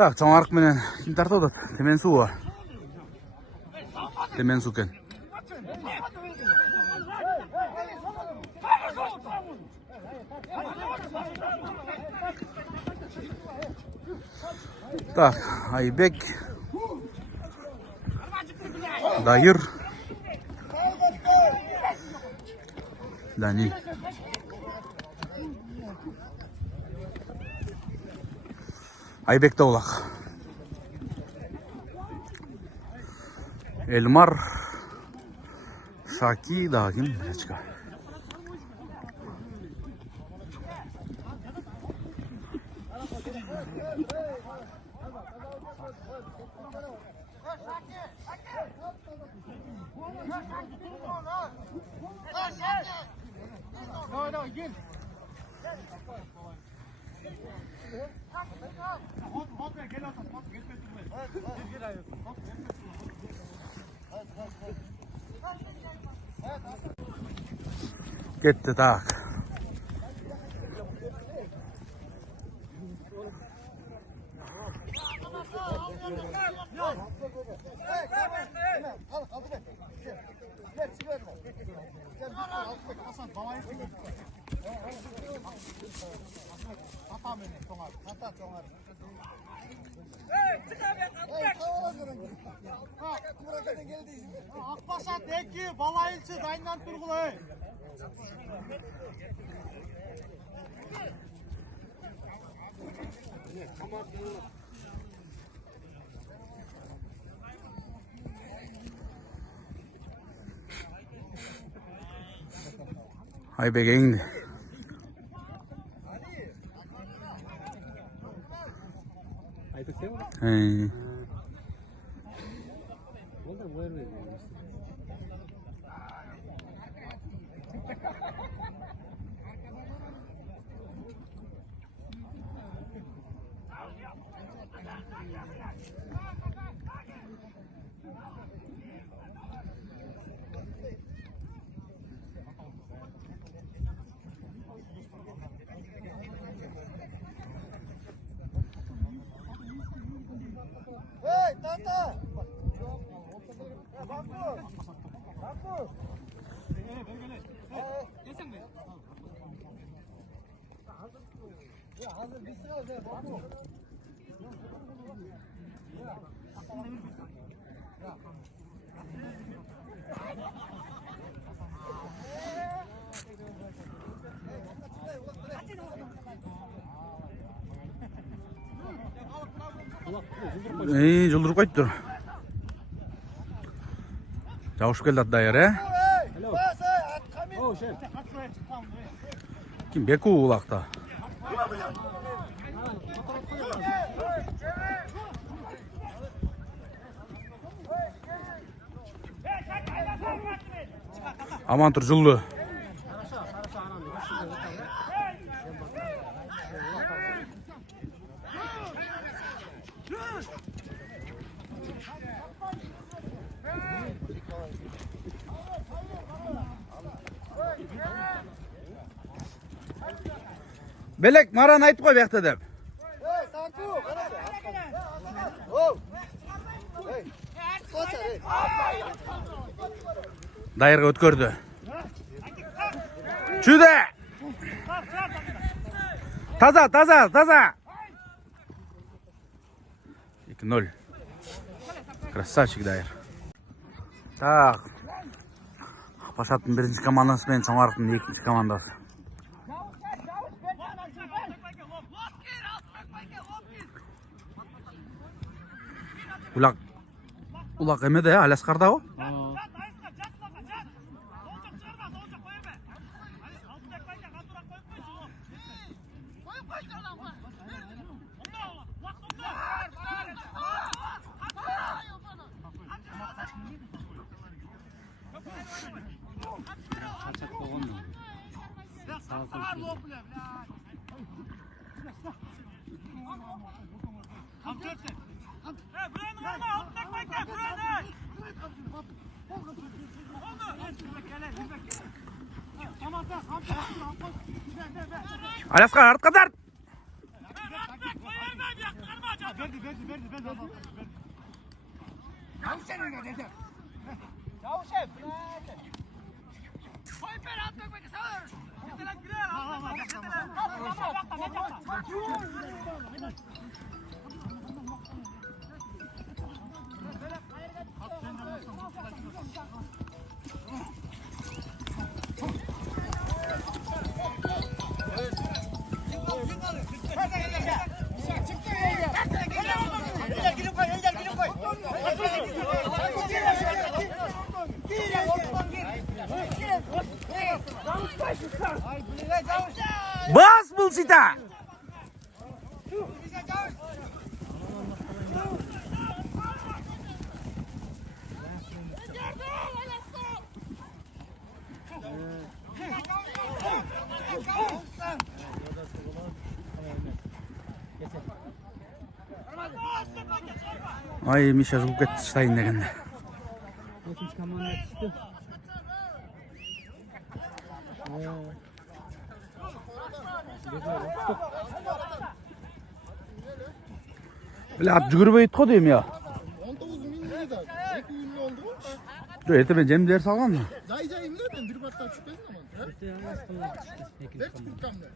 Так, Чоңарық менен ким тартып атат? Темен суу. Темен суу экен. Так, Айбек, Дайыр, Дани. Айбек те олақ. Элмар, Шаки, да, ким? Кетті, так. Акбашат 2 бала илчи дайындан тургула. Айбек еңді. Айбек сен ба? Hey, Tata! Жылдырып қойып тұр. Жауышып келді Дайыр, Ким Беку улақта. Аман тұр жылды. Белек, Маран айтып қой бияқта деп. Дайырға өткөрді. Чүді! Таза! 2-0. Красавчик Дайыр. Так. Пашаттың бірінші командасы мен Чоңарықтың екінші командасы. Улақ емеді, Алясқарда о? Алясқар артқа тарт. Bas bulsita. Ay Misha жұлып кетті шытайын дегенде. 3-ші команда түсті. Біле ат жүгірбейді қой деймін я. 19 минут da. 2 ünlü oldu mu? Жоқ, ерте мен жемдер салған. Жай міне мен бір баттап түспесін аман. Өте аз команда түсті. 2-ші Бек команда. күркамды.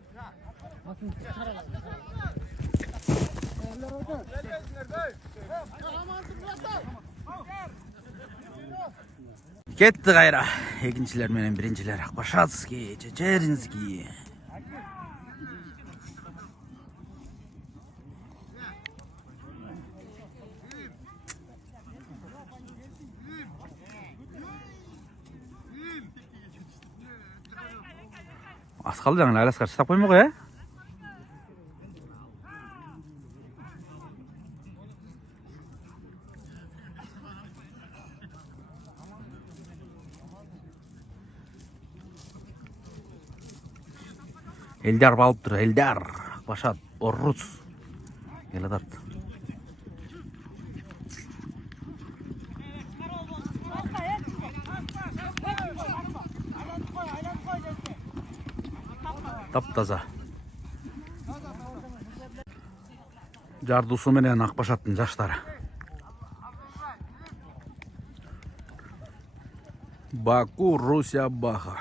Кетті қайра. Екіншілер менен біріншілер. Ақбашатский, Чечеринский. Асқалы жаңыл Аляскар шытап қоймақ, е? Элдар балып тұр, Элдар. Ақбашат, Оррус. Еладард. Тап-таза. Жардусу менен Ақбашаттың жаштары. Баку, Русия, Баха.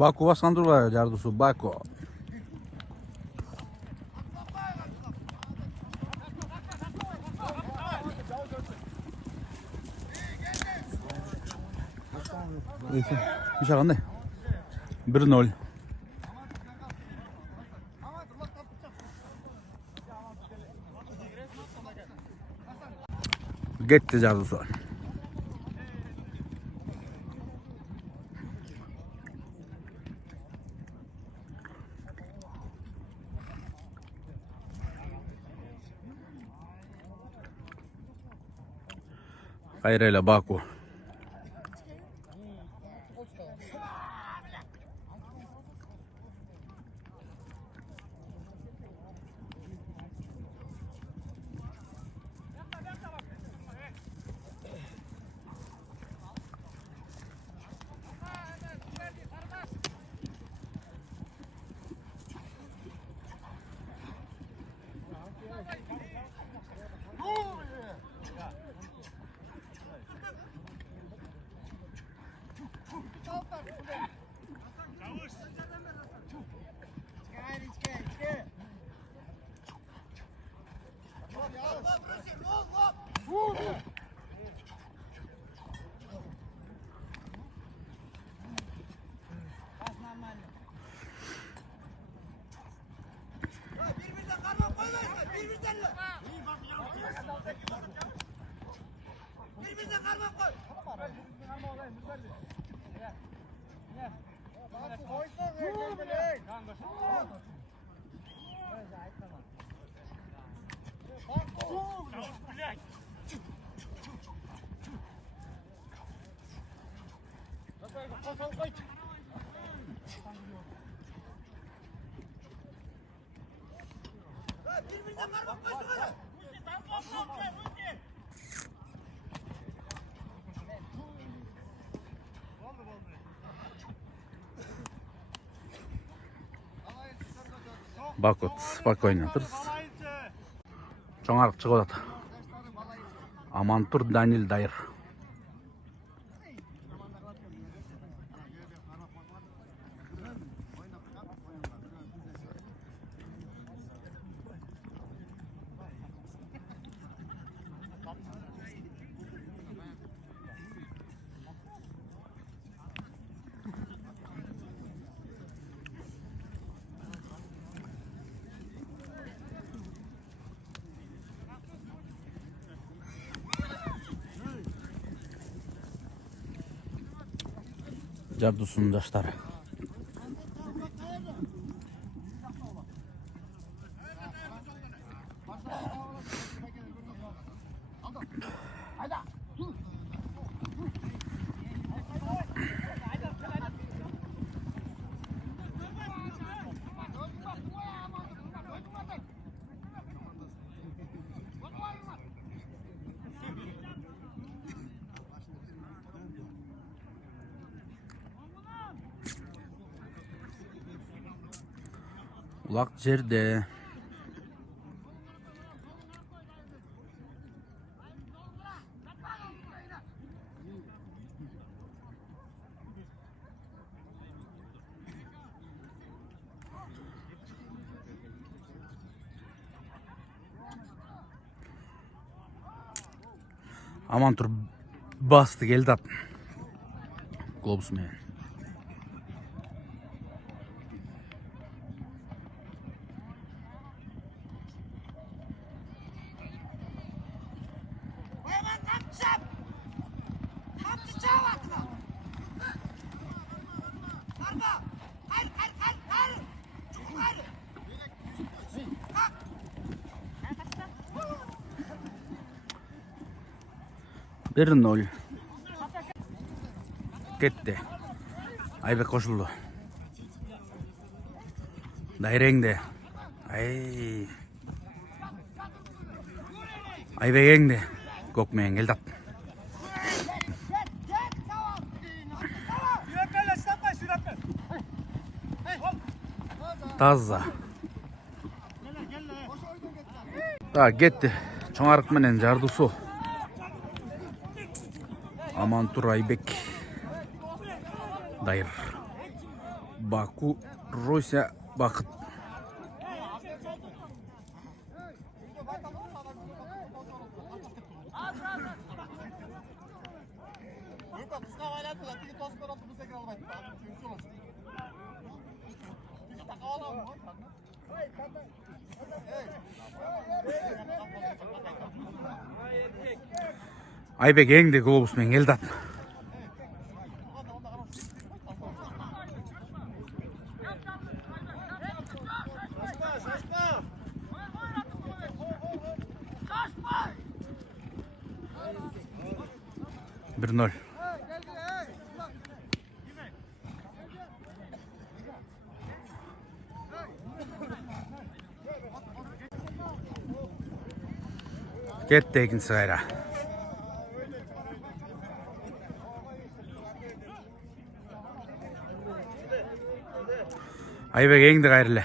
Baku басқан тұр ғой, Жардусу, Баку. Миша қандай? 1-0. Кетті Жардусу. Кайрайла Баку. Бакут спокойно тұрыз. Жоңарық шығып отыр. Амантур Данил Дайыр. Жардусунун жаштары. Улак жерде. Амантур басты келді ат. Глобус менен. Bir 0. Кетті. Айбек қошылды. Дайреңде. Айбек еңде. Көкмен келді. Таза. Кетті. Чоңарық менен жардусу. Амантур Айбек Дайыр. Баку, Руся, Бақыт. Айбек еңді глобусмен келді ат. Bir 0. Кетті екінші қайра. Айбек еңді қайырлы.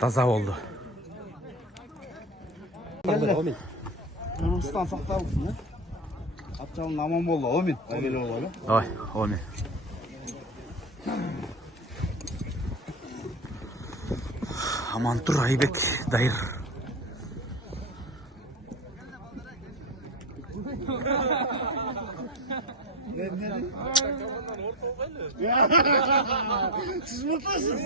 Таза болды. Кыргызстан сакталсын, э? Атчалың аман болду, амин. Айгеле бололу. Ой, омен. Аман тұр Айбек дайыр. Siz mutlusunuz.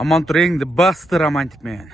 Аман тұр еңді басты романтик мен.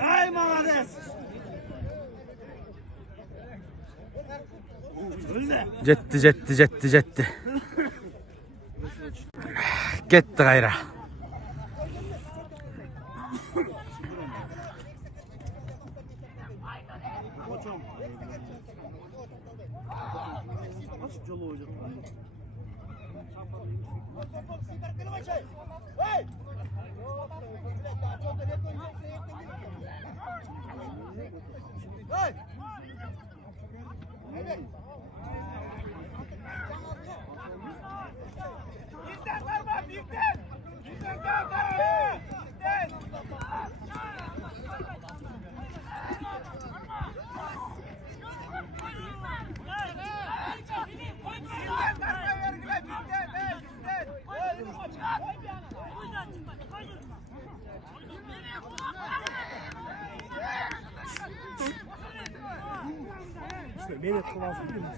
Ay молодец. Жетті. Кетті қайра. Beni kılavuzun değil mi?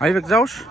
Айбек зауш.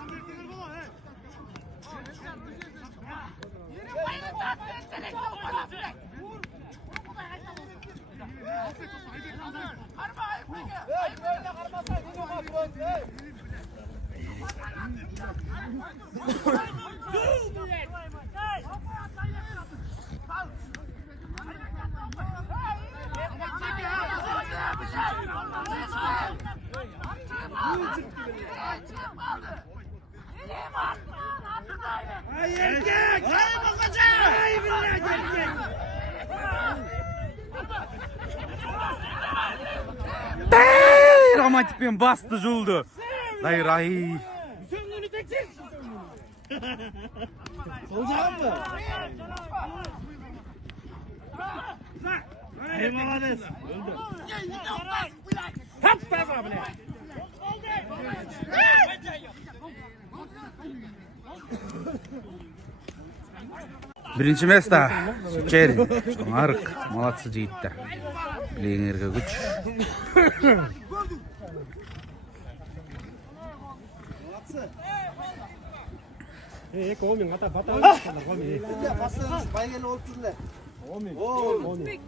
Романтикпен басты жолды. Дайыр ай. Olacak mı? Ay молодец. Öldü. Taptaza bile. Birinci место. Черин. Арық. Молодцы жігіттер. Білеңерге күч. Eko omin kata batal çıkarlar omin. Basın, baygın olup durlar. Omin. Oo. Omin.